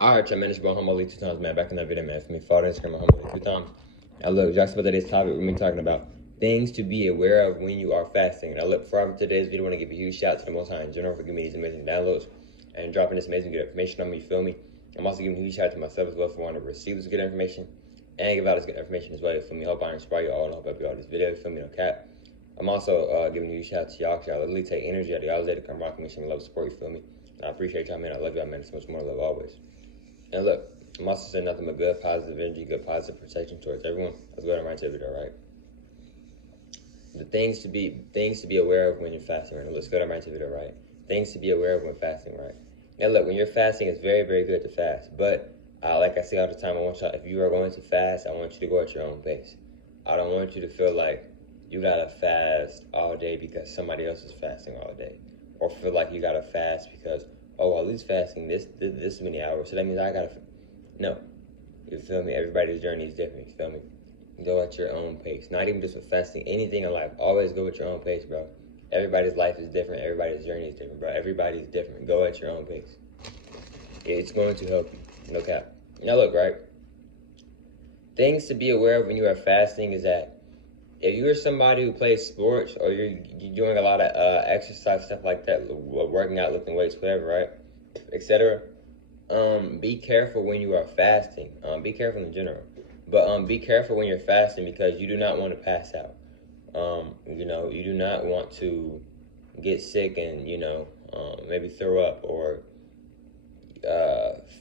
Alright, tremendous bro. Humble 2 times, man. Back in that video, man. For me, follow Instagram, humble 2 times. Now, look, just about today's topic, we're talking about things to be aware of when you are fasting. Now, look, for today's video, I want to give a huge shout out to the Most High in general for giving me these amazing downloads and dropping this amazing good information on me. You feel me? I'm also giving a huge shout out to myself as well for wanting to receive this good information and give out this good information as well. You feel me? Hope I inspire you all and hope I help you all this video. You feel me? No cap. I'm also giving a huge shout out to y'all because y'all literally take energy out of y'all's day to come rock with me, show me love, support. You feel me? And I appreciate y'all, man. I love y'all, man. So much more love always. And look, I'm also saying nothing but good, positive energy, good, positive protection towards everyone. Let's go ahead and write to the video, right? The things to be aware of when you're fasting, right? Let's go ahead and write to the video, right? Things to be aware of when fasting, right? Now, look, when you're fasting, it's very, very good to fast. But like I say all the time, I want y'all, if you are going to fast, I want you to go at your own pace. I don't want you to feel like you gotta fast all day because somebody else is fasting all day, or feel like you gotta fast because, oh, well, he's fasting this many hours, so that means I gotta. No, you feel me? Everybody's journey is different. You feel me? Go at your own pace. Not even just with fasting, anything in life. Always go at your own pace, bro. Everybody's life is different. Everybody's journey is different, bro. Everybody's different. Go at your own pace. It's going to help you. No cap. Now look, right? Things to be aware of when you are fasting is that if you're somebody who plays sports or you're doing a lot of exercise, stuff like that, working out, lifting weights, whatever, right, etc., be careful when you are fasting. Be careful in general, but be careful when you're fasting because you do not want to pass out. You do not want to get sick and maybe throw up or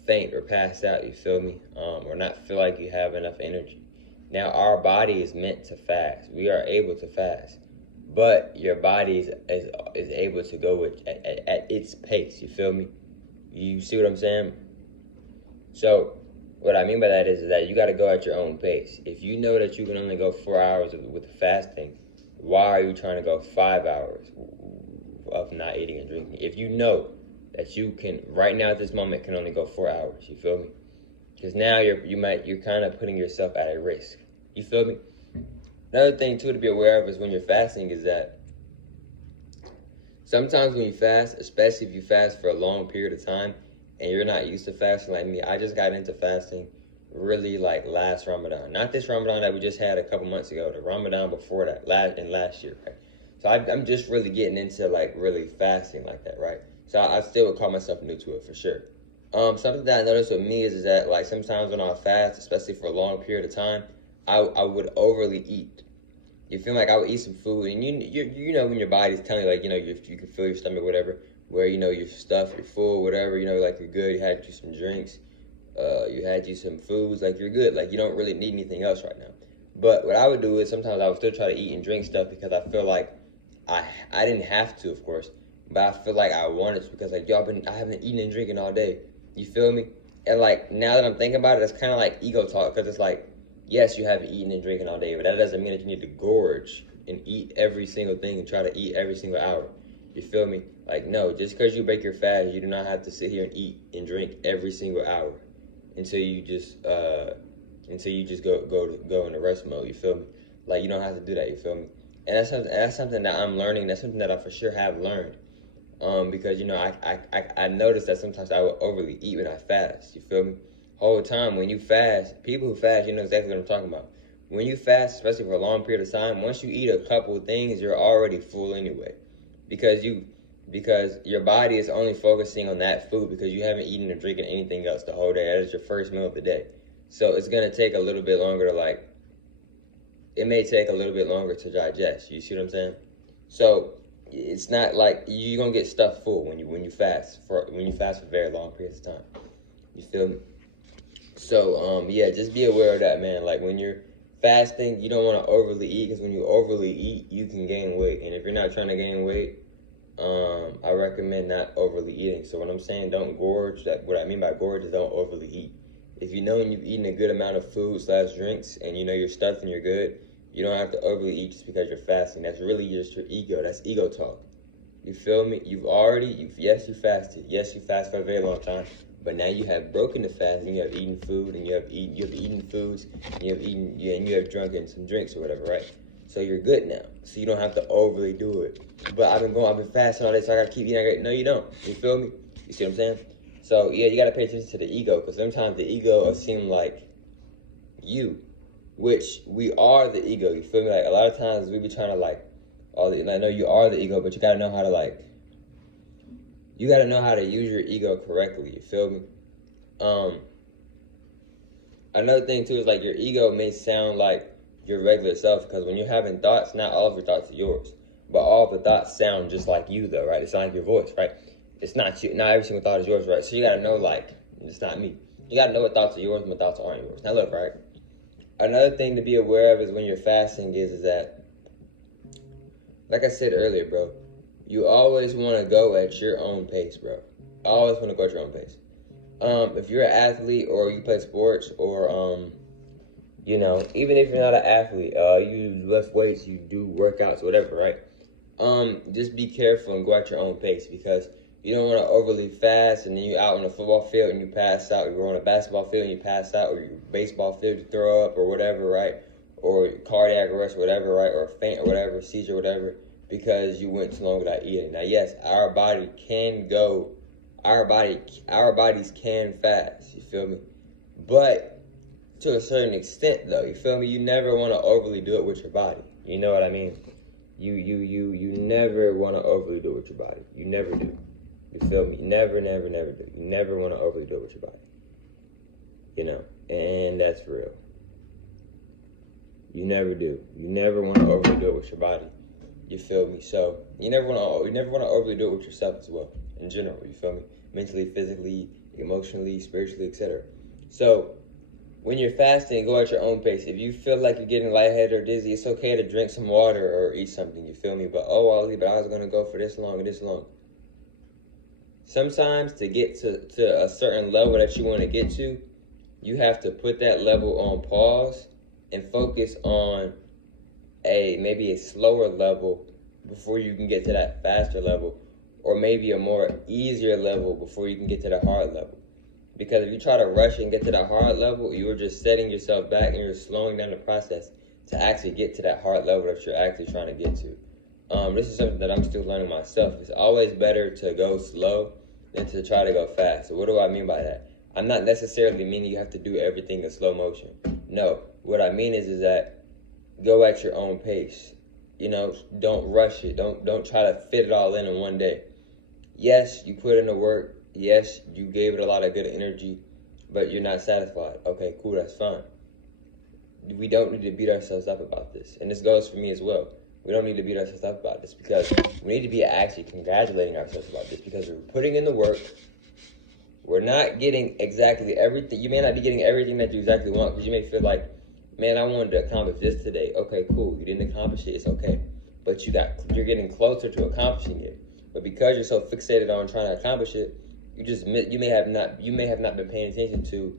faint or pass out. You feel me? Or not feel like you have enough energy. Now, our body is meant to fast. We are able to fast, but your body is able to go at its pace. You feel me? You see what I'm saying? So, what I mean by that is that you got to go at your own pace. If you know that you can only go 4 hours with fasting, why are you trying to go 5 hours of not eating and drinking? If you know that you can, right now at this moment, can only go 4 hours, you feel me? Because now you're kind of putting yourself at a risk. You feel me? Another thing too to be aware of is when you're fasting is that sometimes when you fast, especially if you fast for a long period of time and you're not used to fasting like me, I just got into fasting really like last Ramadan. Not this Ramadan that we just had a couple months ago, the Ramadan before that, last year, right? So I'm just really getting into like really fasting like that, right? So I still would call myself new to it for sure. Something that I noticed with me is that like sometimes when I fast, especially for a long period of time, I would overly eat. You feel like I would eat some food, and you know when your body's telling you like you can feel your stomach, whatever, where you're stuffed, you're full, whatever, like you're good. You had you some drinks, you had you some foods, like you're good, like you don't really need anything else right now. But what I would do is sometimes I would still try to eat and drink stuff because I feel like I didn't have to, of course, but I feel like I wanted to because like I haven't eaten and drinking all day. You feel me? And like now that I'm thinking about it, it's kind of like ego talk because it's like, yes, you have eaten and drinking all day, but that doesn't mean that you need to gorge and eat every single thing and try to eat every single hour. You feel me? Like no, just because you break your fast, you do not have to sit here and eat and drink every single hour until you just go into rest mode. You feel me? Like you don't have to do that. You feel me? And that's something that I'm learning. That's something that I for sure have learned. Because I noticed that sometimes I would overly eat when I fast. You feel me? Whole time when you fast, people who fast, you know exactly what I'm talking about. When you fast, especially for a long period of time, once you eat a couple of things, you're already full anyway, because your body is only focusing on that food because you haven't eaten or drinking anything else the whole day. That is your first meal of the day, so it's gonna take a little bit longer to it may take a little bit longer to digest. You see what I'm saying? So it's not like you're gonna get stuffed full when you fast for very long periods of time. You feel me? So yeah, just be aware of that, man. Like when you're fasting, you don't want to overly eat because when you overly eat, you can gain weight. And if you're not trying to gain weight, I recommend not overly eating. So when I'm saying don't gorge, what I mean by gorge is don't overly eat. If you know you've eaten a good amount of food / drinks and you know you're stuffed and you're good, you don't have to overly eat just because you're fasting. That's really just your ego. That's ego talk. You feel me? Yes, you fasted. Yes, you fasted for a very long time. But now you have broken the fast and you have eaten food and you have eaten foods and you have drunken some drinks or whatever, right? So you're good now. So you don't have to overly do it. But I've been fasting all day, so I gotta keep eating. No, you don't. You feel me? You see what I'm saying? So yeah, you gotta pay attention to the ego, because sometimes the ego will seem like you, which we are the ego. You feel me? Like a lot of times we be trying to like, I know you are the ego, but you gotta know how to you gotta know how to use your ego correctly. You feel me? Another thing too is like your ego may sound like your regular self, because when you're having thoughts, not all of your thoughts are yours, but all of the thoughts sound just like you though, right? It's not like your voice, right? It's not you. Not every single thought is yours, right? So you gotta know like it's not me. You gotta know what thoughts are yours and what thoughts aren't yours. Now look, right? Another thing to be aware of is when you're fasting is that, like I said earlier, bro, you always want to go at your own pace, bro. Always want to go at your own pace. If you're an athlete or you play sports or you know, even if you're not an athlete, you lift weights, you do workouts, whatever, right? Just be careful and go at your own pace, because you don't want to overly fast and then you're out on a football field and you pass out, or you're on a basketball field and you pass out, or your baseball field you throw up or whatever, right? Or cardiac arrest or whatever, right? Or faint or whatever, seizure or whatever, because you went too long without eating. Now, yes, our bodies can fast, you feel me? But to a certain extent though, you feel me? You never want to overly do it with your body. You know what I mean? You never want to overly do it with your body. You never do. You feel me? Never do. You never want to overly do it with your body. You know, and that's real. You never do. You never want to overly do it with your body. You feel me? So you never want to overly do it with yourself as well. In general, you feel me? Mentally, physically, emotionally, spiritually, etc. So when you're fasting, go at your own pace. If you feel like you're getting lightheaded or dizzy, it's okay to drink some water or eat something. You feel me? But I was gonna go for this long and this long. Sometimes to get to a certain level that you want to get to, you have to put that level on pause and focus on maybe a slower level before you can get to that faster level, or maybe a more easier level before you can get to the hard level. Because if you try to rush and get to that hard level, you're just setting yourself back and you're slowing down the process to actually get to that hard level that you're actually trying to get to. This is something that I'm still learning myself. It's always better to go slow than to try to go fast. So what do I mean by that? I'm not necessarily meaning you have to do everything in slow motion. No, what I mean is that go at your own pace. You know, don't rush it. Don't try to fit it all in one day. Yes, you put in the work. Yes, you gave it a lot of good energy, but you're not satisfied. Okay, cool, that's fine. We don't need to beat ourselves up about this. And this goes for me as well. We don't need to beat ourselves up about this, because we need to be actually congratulating ourselves about this, because we're putting in the work. We're not getting exactly everything. You may not be getting everything that you exactly want, because you may feel like, man, I wanted to accomplish this today. Okay, cool. You didn't accomplish it. It's okay. But you're getting closer to accomplishing it. But because you're so fixated on trying to accomplish it, you may have not been paying attention to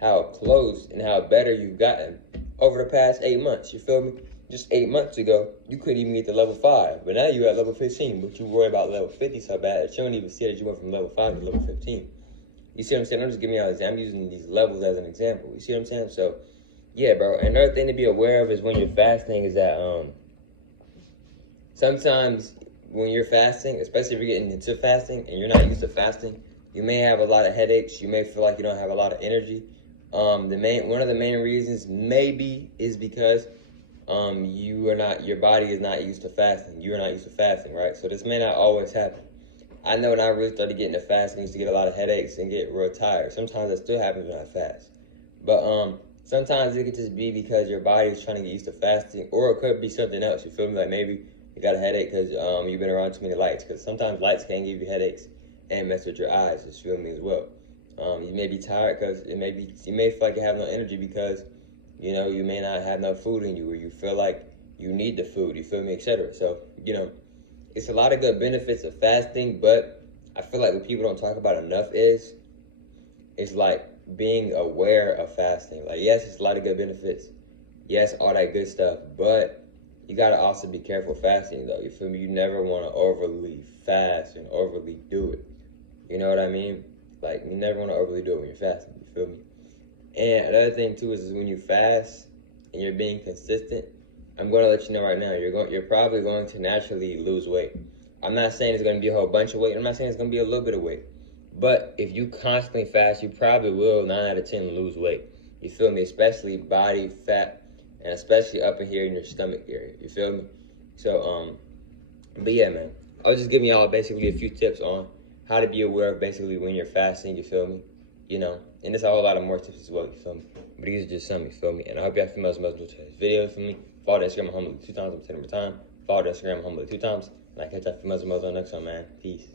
how close and how better you've gotten over the past 8 months. You feel me? Just 8 months ago, you couldn't even get to level 5, but now you're at level 15. But you worry about level 50 so bad that you don't even see that you went from level 5 to level 15. You see what I'm saying? I'm just giving you an example. I'm using these levels as an example. You see what I'm saying? So, yeah, bro. Another thing to be aware of is when you're fasting is that sometimes when you're fasting, especially if you're getting into fasting and you're not used to fasting, you may have a lot of headaches. You may feel like you don't have a lot of energy. One of the main reasons maybe is because your body is not used to fasting. You're not used to fasting, right? So this may not always happen. I know when I really started getting into fasting, I used to get a lot of headaches and get real tired. Sometimes that still happens when I fast. But sometimes it could just be because your body is trying to get used to fasting, or it could be something else. You feel me? Like maybe you got a headache because you've been around too many lights. Because sometimes lights can give you headaches and mess with your eyes. You feel me as well. You may be tired because you may feel like you have no energy because you may not have no food in you, or you feel like you need the food. You feel me, etc. So it's a lot of good benefits of fasting, but I feel like what people don't talk about enough is like being aware of fasting. Like, yes, it's a lot of good benefits. Yes, all that good stuff, but you gotta also be careful fasting though. You feel me? You never want to overly fast and overly do it. You know what I mean? Like, you never want to overly do it when you're fasting. You feel me? And another thing too is when you fast and you're being consistent, I'm going to let you know right now, you're probably going to naturally lose weight. I'm not saying it's going to be a whole bunch of weight. I'm not saying it's going to be a little bit of weight. But if you constantly fast, you probably will 9 out of 10 lose weight. You feel me? Especially body fat, and especially up in here in your stomach area. You feel me? So but yeah, man, I was just giving y'all basically a few tips on how to be aware of basically when you're fasting. You feel me? You know, and there's a whole lot of more tips as well. You feel me? But these are just some. You feel me? And I hope y'all feel most of today's video. For me, follow the Instagram humbly 2 times. I'm taking my time. Follow the Instagram humbly 2 times. And I catch y'all for most on next one, man. Peace.